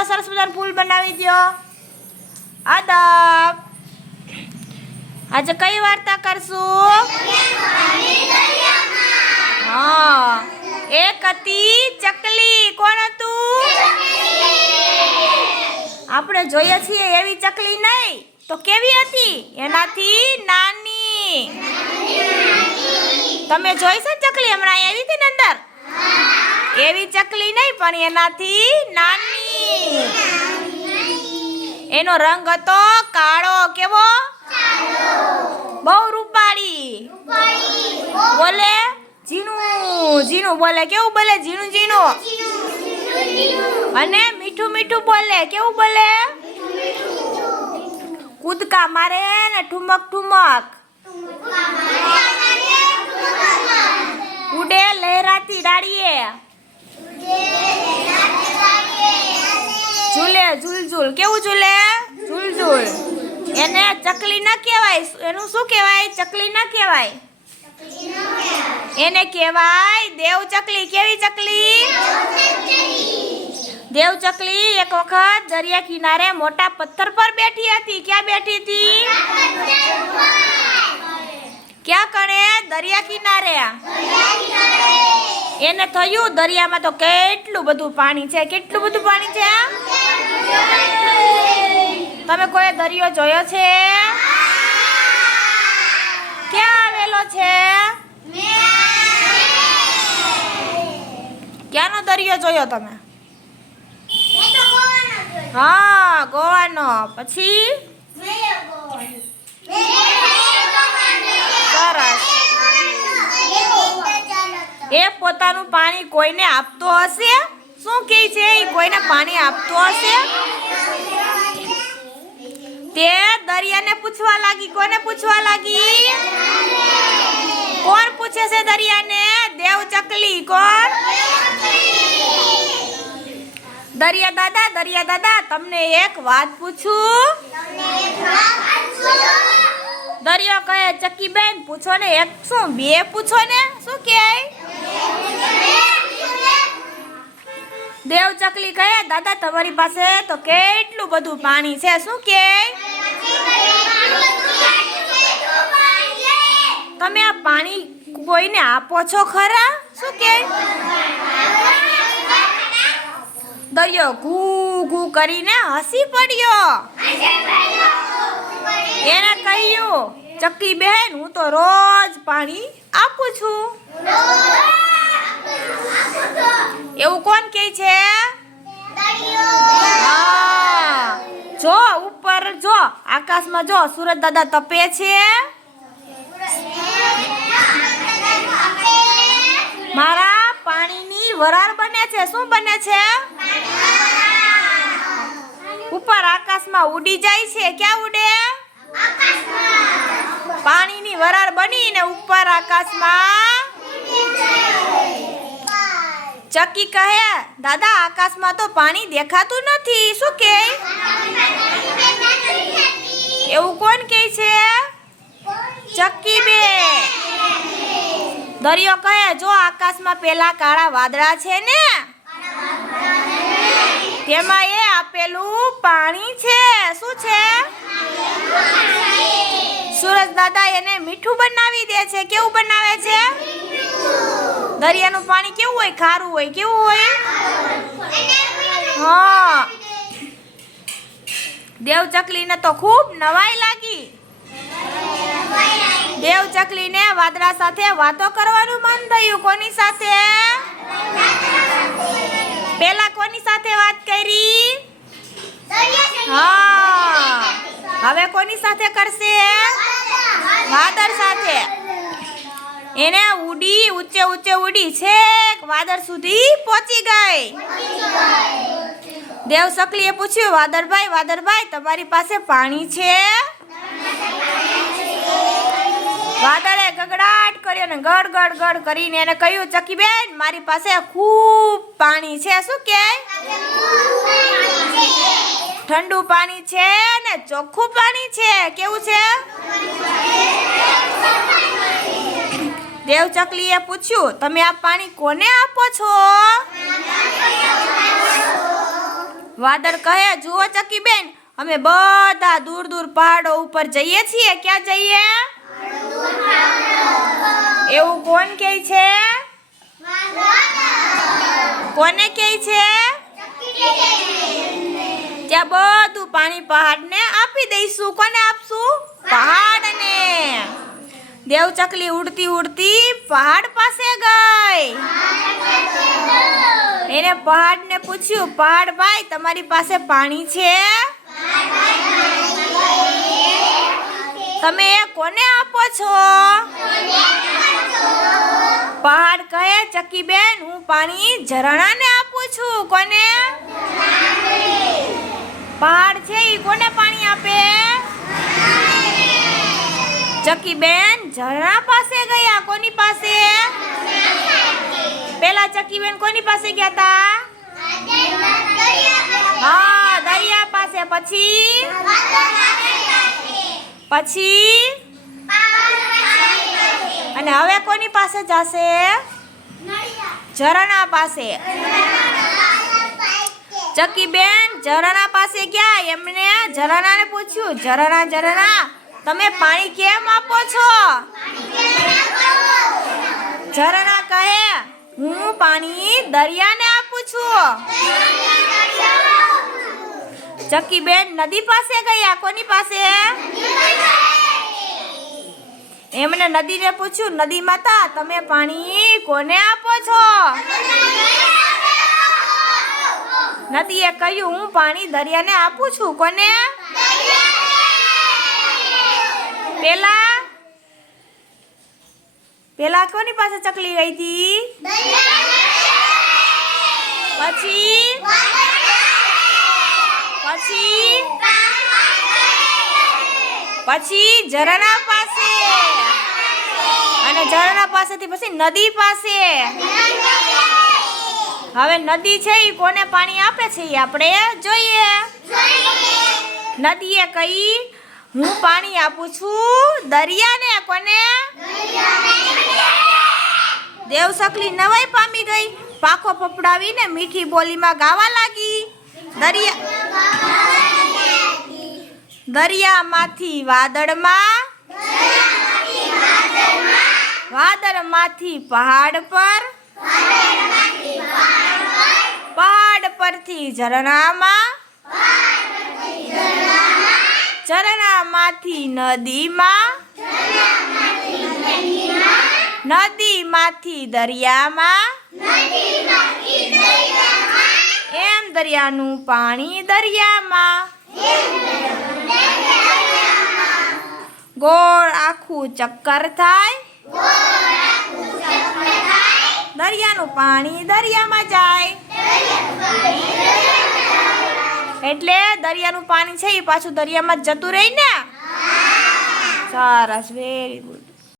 ચાલો સરસ મજાનું ફૂલ બનાવી દો. આદબ. આજે કઈ વાર્તા કરશું? હા, એક હતી ચકલી. કોણ હતું? આપણે જોઈએ છીએ એવી ચકલી નહીં તો કેવી હતી? એનાથી નાની. તમે જોઈ છે ચકલી હમણાં આવી હતી ને અંદર? એવી ચકલી નહીં પણ એનાથી નાની. એનો રંગ હતો કાળો. કેવો? બહુ રૂપાળી. બોલે ઝીણું ઝીણું બોલે. કેવું બોલે? ઝીણું ઝીણું. અને મીઠું મીઠું બોલે. કેવું બોલે? કૂદકા મારે ને ઠુમક ઠુમક. ઉડે લહેરાતી ડાળીએ. ઝૂલે ઝૂલઝૂલ. કેવું ઝૂલે? ઝૂલઝૂલ. એને ચકલી ના કહેવાય. એનું શું કહેવાય? ચકલી ના કહેવાય. એને કહેવાય દેવ ચકલી. કેવી ચકલી? દેવ ચકલી એક વખત દરિયા કિનારે મોટા પથ્થર પર બેઠી હતી. ક્યાં બેઠી હતી? ક્યાં કણે? દરિયા કિનારે. એને થયું દરિયામાં તો કેટલું બધું પાણી છે. કેટલું બધું પાણી છે? તમે કોઈ દરિયો જોયો છે? ક્યાં આવેલો છે? ક્યાંનો દરિયો જોયો તમે? હા, ગોવાનો. પછી સરસ. એ પોતાનું પાણી કોઈને આપતો હશે? શું કહે છે? એ કોઈને પાણી આપતો હશે? તે દરિયાને પૂછવા લાગી. કોને પૂછવા લાગી? કોણ પૂછે છે દરિયાને? દેવ ચકલી. કોણ? દરિયા દાદા તમને એક વાત પૂછું? દરિયો કહે ચકી બેન પૂછો ને. એક શું? બે પૂછો ને. શું કહે? દેવ ચકલી કહે દાદા તમારી પાસે તો કેટલું બધું પાણી છે. શું કહે? તમે આ પાણી કોઈને આપો છો ખરા? શું કહે? દરિયો ઘૂ ઘૂ કરીને હસી પડ્યો. એને કહ્યું ચકી બહેન હું તો રોજ પાણી આપું છું. એવું કોણ કહે છે? હા, જો ઉપર જો આકાશમાં જો સૂરજ દાદા તપે છે. મારા પાણીની વરાળ બને છે. શું બને છે? ઉપર આકાશમાં ઉડી જાય છે. ક્યાં ઉડે? પાણીની વરાળ બનીને ઉપર આકાશમાં. ચકી કહે દાદા આકાશમાં તો પાણી દેખાતું નથી. શું કહે? એવું કોણ કહે છે? ચકી બે. દરિયો કહે જો આકાશમાં પેલા કાળા વાદળા છે ને તેમાં એ આપેલું પાણી છે. શું છે? સૂરજ દાદા એને મીઠું બનાવી દે છે. કેવું બનાવે છે? દરિયાનું પાણી કેવું હોય? ખારું હોય. કેવું હોય? હા. દેવ ચકલીને તો ખૂબ નવાઈ લાગી. દેવ ચકલીને વાદળા સાથે વાતો કરવાનું મન થયું. કોની સાથે? પેલા કોની સાથે વાત કરી? હા, હવે કોની સાથે કરશે? વાદળ સાથે. એને ઉડી ઊંચે ઊંચે ઉડી છેક વાદળ સુધી પહોંચી ગઈ. દેવ ચકલીએ પૂછ્યું વાદળભાઈ તમારી પાસે પાણી છે? વાદળે ગગડાટ કર્યો ને ગડ ગડ ગડ કરીને એને કહ્યું ચકી બેન મારી પાસે ખૂબ પાણી છે. શું કહે? ઠંડુ પાણી છે ને ચોખ્ખું પાણી છે. કેવું છે? દેવ ચકલીએ પૂછ્યું તમે આ પાણી કોને આપો છો? વાદળ કહે જુઓ ચકીબેન, અમે બધા દૂર દૂર પહાડો ઉપર જઈએ છીએ. ક્યાં જઈએ? એવું કોણ કહે છે? કોને કહે છે? ત્યાં બધું પાણી પહાડને આપી દઈશું. કોને આપશું? પહાડને. દેવ ચકલી ઉડતી ઉડતી પહાડ પાસે ગઈ. એને પહાડને પૂછ્યું, પહાડ ભાઈ તમારી પાસે પાણી છે? તમે કોને આપો છો? પહાડ કહે ચકીબેન, હું પાણી ઝરણાને આપું છું. કોને? પહાડ છે ઈ કોને પાણી આપે? ચકીબેન ઝરણા પાસે ગયા. કોની પાસે? પેલા ચકીબેન કોની પાસે ગયા તા? હા, દરિયા પાસે. પછી અને હવે કોની પાસે જશે? ઝરણા પાસે. ચકીબેન ઝરણા પાસે ગયા. એમને ઝરણાને પૂછ્યું, ઝરણા ઝરણા તમે પાણી કેમ આપો છો? ઝરણા કહે હું પાણી દરિયાને આપું છું. ચકીબેન નદી પાસે ગયા. કોની પાસે? એમને નદીને પૂછ્યું, નદી માતા તમે પાણી કોને આપો છો? નદીએ કહ્યું હું પાણી દરિયાને આપું છું. કોને? પેલા કોની પાસે ચકલી ગઈ હતી? પછી ઝરણા પાસે. અને ઝરણા પાસેથી પછી નદી પાસે. હવે નદી છે ઈ કોને પાણી આપે છે ઈ આપણે જોઈએ. નદીએ કહી હું પાણી આપું છું દરિયાને. કોને? દેવ ચકલી નવાઈ પામી ગઈ. પાંખો ફફડાવીને મીઠી બોલીમાં ગાવા લાગી. દરિયામાંથી વાદળમાં, વાદળમાંથી પહાડ પર, પહાડ પરથી ઝરણામાં, ઝરણામાંથી નદીમાં, નદીમાંથી દરિયામાં, એમ દરિયાનું પાણી દરિયામાં. ગોળ આખું ચક્કર થાય, દરિયાનું પાણી દરિયામાં જાય. એટલે દરિયાનું પાણી છે એ પાછું દરિયામાં જ જતું રહી ને. સરસ, વેરી ગુડ.